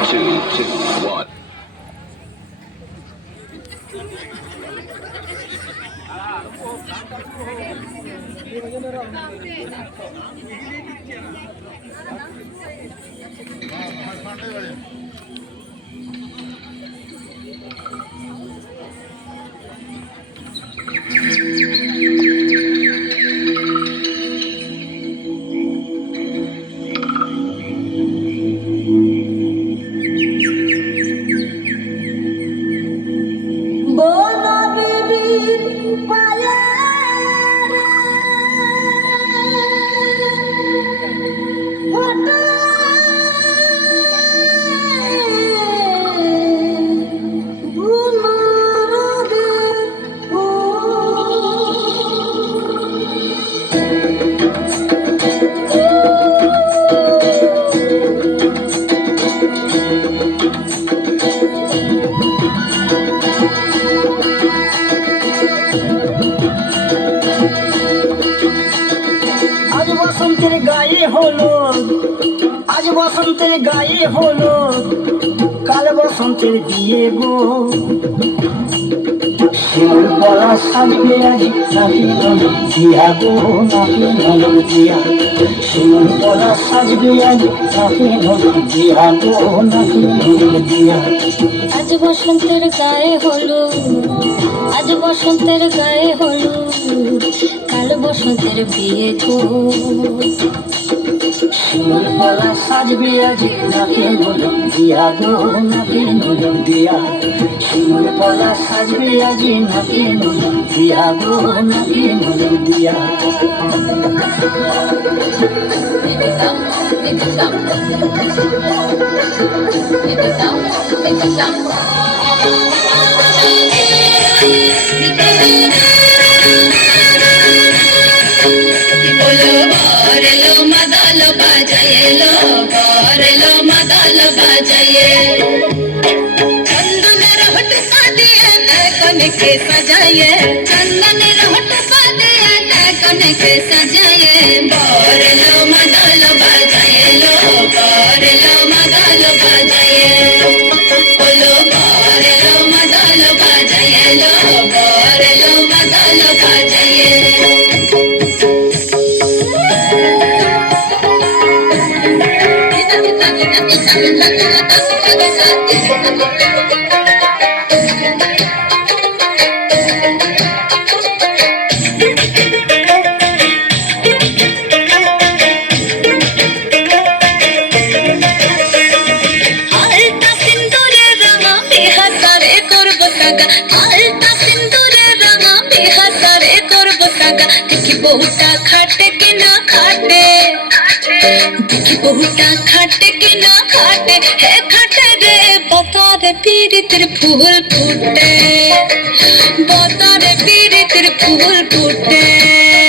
2, 1. বসন্তের গায়ে হলো, আজ বসন্তের গায়ে হলো, কাল বসন্তের বিয়ে গো। শিমুল পলা সাজবে আজ নাকি নলক দিয়া গো, নাকি নলক দিয়া। শিমুল পলা সাজবে আজ নাকি নলক দিয়া গো, নাকি নলক দিয়া। আজ বসন্তের গায়ে হলো, আজ বসন্তের গায়ে হলো, কাল বসন্তের বিয়ে গো। শিমুল পলা সাজবে আজ নাকি নলক দিয়া গো, নাকি নলক দিয়া। শিমুল পলা সাজবে আজ নাকি নলক দিয়া গো, নাকি নলক দিয়া। মাদাল বাজায়ে লো, লো মাদাল বাজায়ে। চন্দনের হট পাদিয়ে কনকে সাজায়ে, চন্দনের হট পাদিয়ে কনকে সাজায়ে। লো মাদাল বাজায়ে লো, লো মাদাল বাজায়ে। বলো লো মাদাল বাজায়ে লো, লো মাদাল বাজায়ে। बहुता खाटे कि ना खाटे, देखी बहुता खाटे कि ना खाटे, हे खाटे रे बता रे पीरितर फूल फूटे, बता रे पीरितर फूल फूटे।